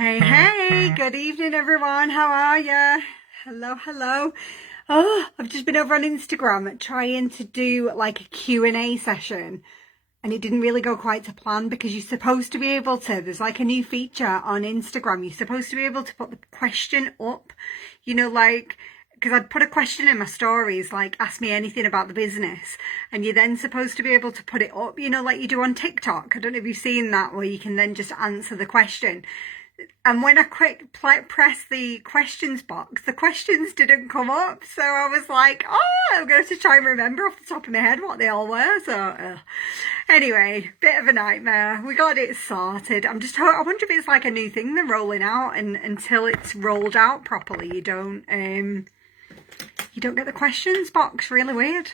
Hey, good evening everyone. How are ya? Hello. Oh, I've just been over on Instagram trying to do like a Q&A session, and it didn't really go quite to plan because you're supposed to be able to, there's like a new feature on Instagram. You're supposed to be able to put the question up, like, because I'd put a question in my stories, like, ask me anything about the business. And you're then supposed to be able to put it up, like you do on TikTok. I don't know if you've seen that, where you can then just answer the question. And when I press the questions box, the questions didn't come up. So I was like, oh, I'm going to try and remember off the top of my head what they all were. So anyway, bit of a nightmare. We got it sorted. I wonder if it's like a new thing they're rolling out, and until it's rolled out properly, you don't get the questions box. Really weird.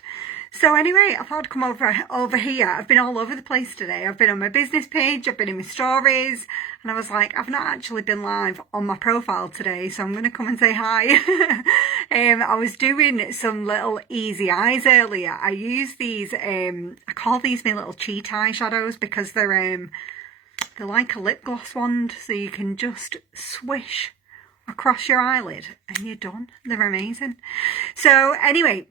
So anyway, I thought I'd come over here. I've been all over the place today. I've been on my business page, I've been in my stories, and I was like, I've not actually been live on my profile today, so I'm going to come and say hi. I was doing some little easy eyes earlier. I use these, I call these my little cheat eye shadows, because they're like a lip gloss wand, so you can just swish across your eyelid and you're done. They're amazing. So anyway,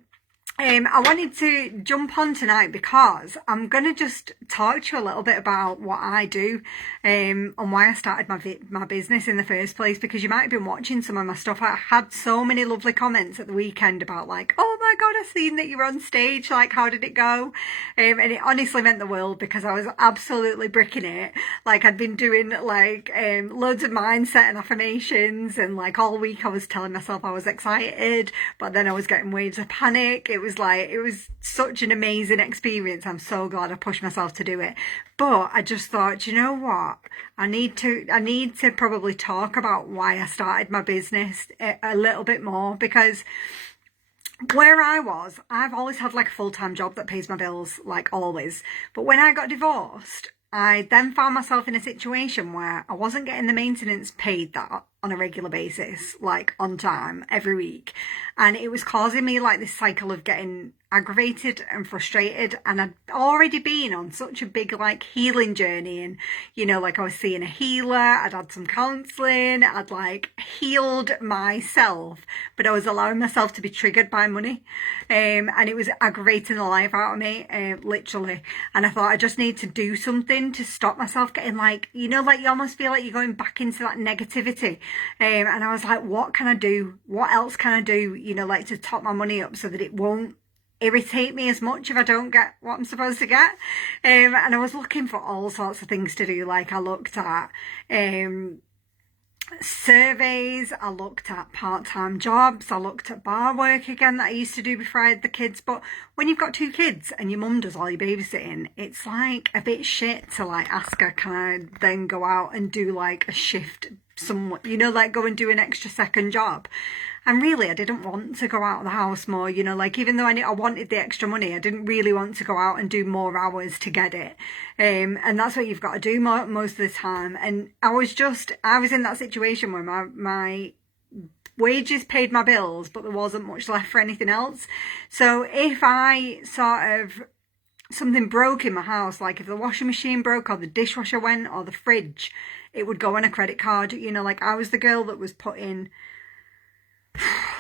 I wanted to jump on tonight because I'm going to just talk to you a little bit about what I do, and why I started my business in the first place, because you might have been watching some of my stuff. I had so many lovely comments at the weekend about like, oh my God, I've seen that you're on stage, like how did it go? And it honestly meant the world, because I was absolutely bricking it. Like I'd been doing like loads of mindset and affirmations, and like all week I was telling myself I was excited, but then I was getting waves of panic. It was such an amazing experience. I'm so glad I pushed myself to do it. But I just thought, you know what? I need to probably talk about why I started my business a little bit more, because where I was, I've always had like a full-time job that pays my bills, like always. But when I got divorced, I then found myself in a situation where I wasn't getting the maintenance paid that on a regular basis, like on time every week. And it was causing me like this cycle of getting aggravated and frustrated. And I'd already been on such a big like healing journey, and like I was seeing a healer, I'd had some counselling, I'd like healed myself, but I was allowing myself to be triggered by money, and it was aggravating the life out of me, literally. And I thought I just need to do something to stop myself getting like, like you almost feel like you're going back into that negativity. And I was like, what can I do? What else can I do, like to top my money up so that it won't irritate me as much if I don't get what I'm supposed to get. And I was looking for all sorts of things to do. Like I looked at surveys, I looked at part-time jobs, I looked at bar work again that I used to do before I had the kids. But when you've got 2 kids and your mum does all your babysitting, it's like a bit shit to like ask her, can I then go out and do like a shift somewhat, like go and do an extra second job. And really, I didn't want to go out of the house more, like even though I wanted the extra money, I didn't really want to go out and do more hours to get it. And that's what you've got to do most of the time. And I was in that situation where my wages paid my bills, but there wasn't much left for anything else. So if I something broke in my house, like if the washing machine broke or the dishwasher went or the fridge, it would go on a credit card. Like I was the girl that was putting,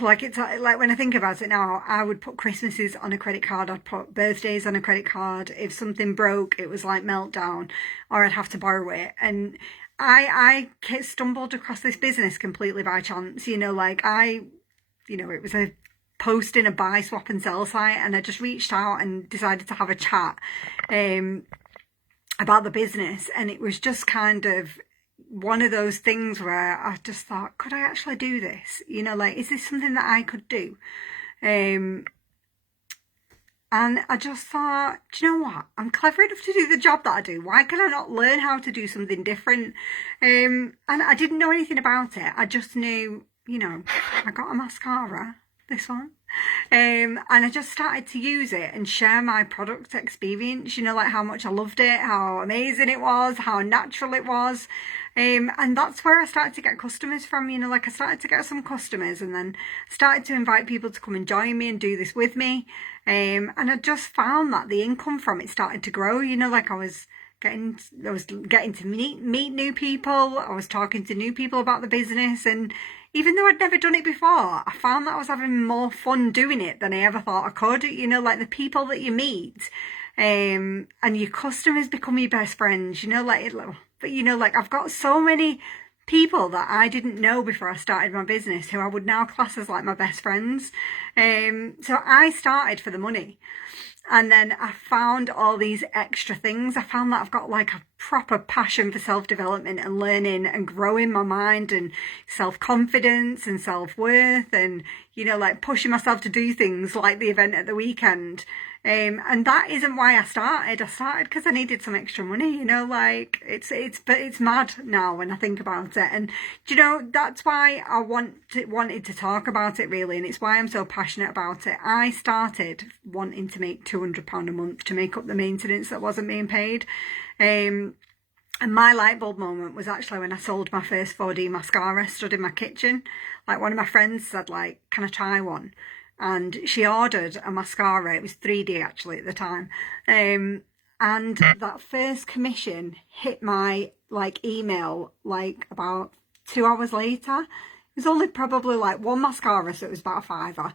like it's like when I think about it now, I would put Christmases on a credit card, I'd put birthdays on a credit card. If something broke, it was like meltdown, or I'd have to borrow it. And I stumbled across this business completely by chance. It was a post in a buy, swap and sell site, and I just reached out and decided to have a chat about the business. And it was just kind of one of those things where I just thought, could I actually do this? Like, is this something that I could do? And I just thought, do you know what? I'm clever enough to do the job that I do. Why can I not learn how to do something different? And I didn't know anything about it. I just knew, I got a mascara, this one. And I just started to use it and share my product experience, like how much I loved it, how amazing it was, how natural it was. And that's where I started to get customers from. Like I started to get some customers, and then started to invite people to come and join me and do this with me. And I just found that the income from it started to grow. Like I was I was getting to meet new people. I was talking to new people about the business, and even though I'd never done it before, I found that I was having more fun doing it than I ever thought I could. You know, like the people that you meet, and your customers become your best friends. You know, but you know, like I've got so many people that I didn't know before I started my business who I would now class as like my best friends. So I started for the money. And then I found all these extra things. I found that I've got like a proper passion for self-development and learning and growing my mind and self-confidence and self-worth and, you know, like pushing myself to do things like the event at the weekend. And that isn't why I started. I started because I needed some extra money, you know, like but it's mad now when I think about it. And, you know, that's why I wanted to talk about it really. And it's why I'm so passionate about it. I started wanting to make £200 a month to make up the maintenance that wasn't being paid. And my light bulb moment was actually when I sold my first 4D mascara stood in my kitchen. Like one of my friends said, like, can I try one? And she ordered a mascara. It was 3D actually at the time. And that first commission hit my like email like about 2 hours later. It was only probably like one mascara, so it was about a £5.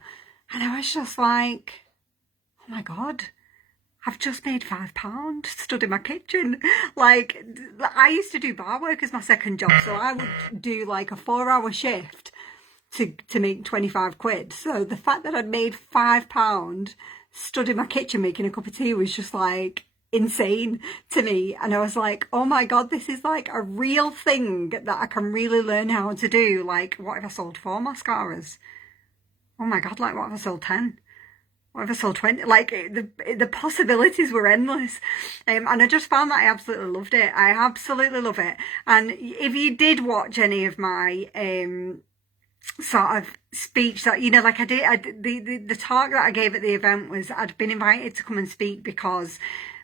And I was just like, oh my God, I've just made £5 stood in my kitchen. Like I used to do bar work as my second job, so I would do like a 4-hour shift to make 25 quid. So the fact that I'd made £5 stood in my kitchen making a cup of tea was just like insane to me. And I was like, oh my God, this is like a real thing that I can really learn how to do. Like, what if I sold 4 mascaras? Oh my God, like what if I sold 10? What if I sold 20? Like the possibilities were endless. And I just found that I absolutely loved it. I absolutely love it. And if you did watch any of my sort of speech that, you know, like the talk that I gave at the event was I'd been invited to come and speak because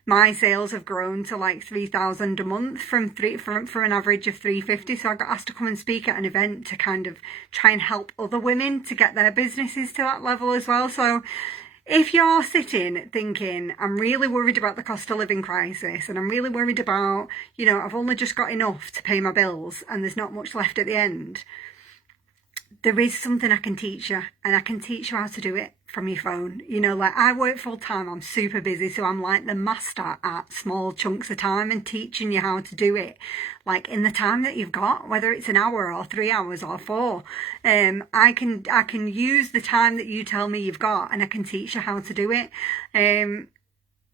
my sales have grown to like 3,000 a month from an average of 350. So I got asked to come and speak at an event to kind of try and help other women to get their businesses to that level as well. So if you're sitting thinking, I'm really worried about the cost of living crisis and I'm really worried about, you know, I've only just got enough to pay my bills and there's not much left at the end, there is something I can teach you, and I can teach you how to do it from your phone. You know, like I work full time, I'm super busy, so I'm like the master at small chunks of time and teaching you how to do it like in the time that you've got, whether it's an hour or 3 hours or 4. I can use the time that you tell me you've got and I can teach you how to do it. And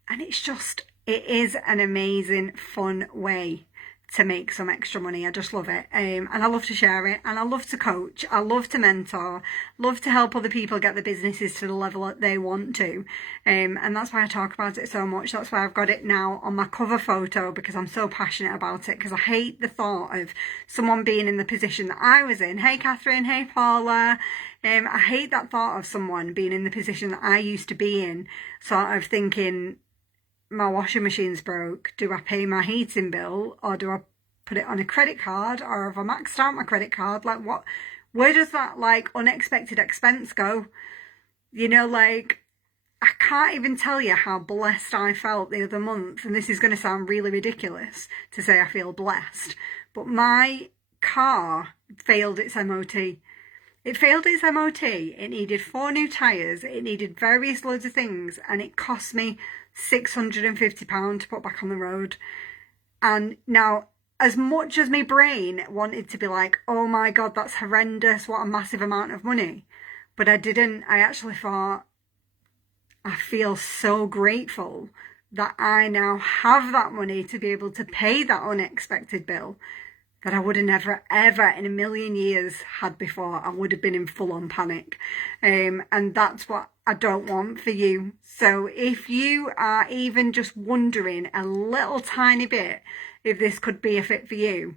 it is an amazing fun way to make some extra money. I just love it. And I love to share it, and I love to coach, I love to mentor, love to help other people get their businesses to the level that they want to. And that's why I talk about it so much. That's why I've got it now on my cover photo, because I'm so passionate about it, because I hate the thought of someone being in the position that I was in. Hey Catherine, hey Paula. I hate that thought of someone being in the position that I used to be in, sort of thinking, my washing machine's broke, do I pay my heating bill or do I put it on a credit card, or have I maxed out my credit card? Like where does that like unexpected expense go? You know, like I can't even tell you how blessed I felt the other month, and this is going to sound really ridiculous to say I feel blessed, but my car failed its MOT. It failed its MOT, it needed 4 new tyres, it needed various loads of things, and it cost me £650 to put back on the road. And now, as much as my brain wanted to be like, oh my God, that's horrendous, what a massive amount of money, but I didn't. I actually thought, I feel so grateful that I now have that money to be able to pay that unexpected bill that I would have never, ever in a million years had before. I would have been in full-on panic. And that's what I don't want for you. So if you are even just wondering a little tiny bit if this could be a fit for you,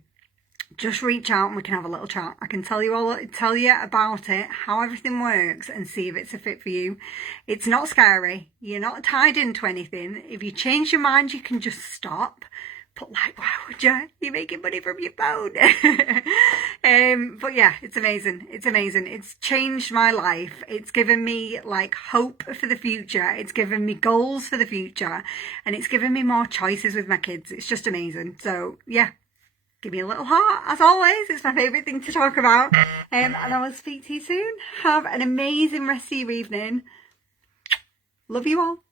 just reach out and we can have a little chat. I can tell you about it, how everything works, and see if it's a fit for you. It's not scary. You're not tied into anything. If you change your mind, you can just stop. But like, why would you? You're making money from your phone. But yeah, it's amazing. It's amazing. It's changed my life. It's given me like hope for the future. It's given me goals for the future, and it's given me more choices with my kids. It's just amazing. So yeah, give me a little heart as always. It's my favourite thing to talk about. And I will speak to you soon. Have an amazing rest of your evening. Love you all.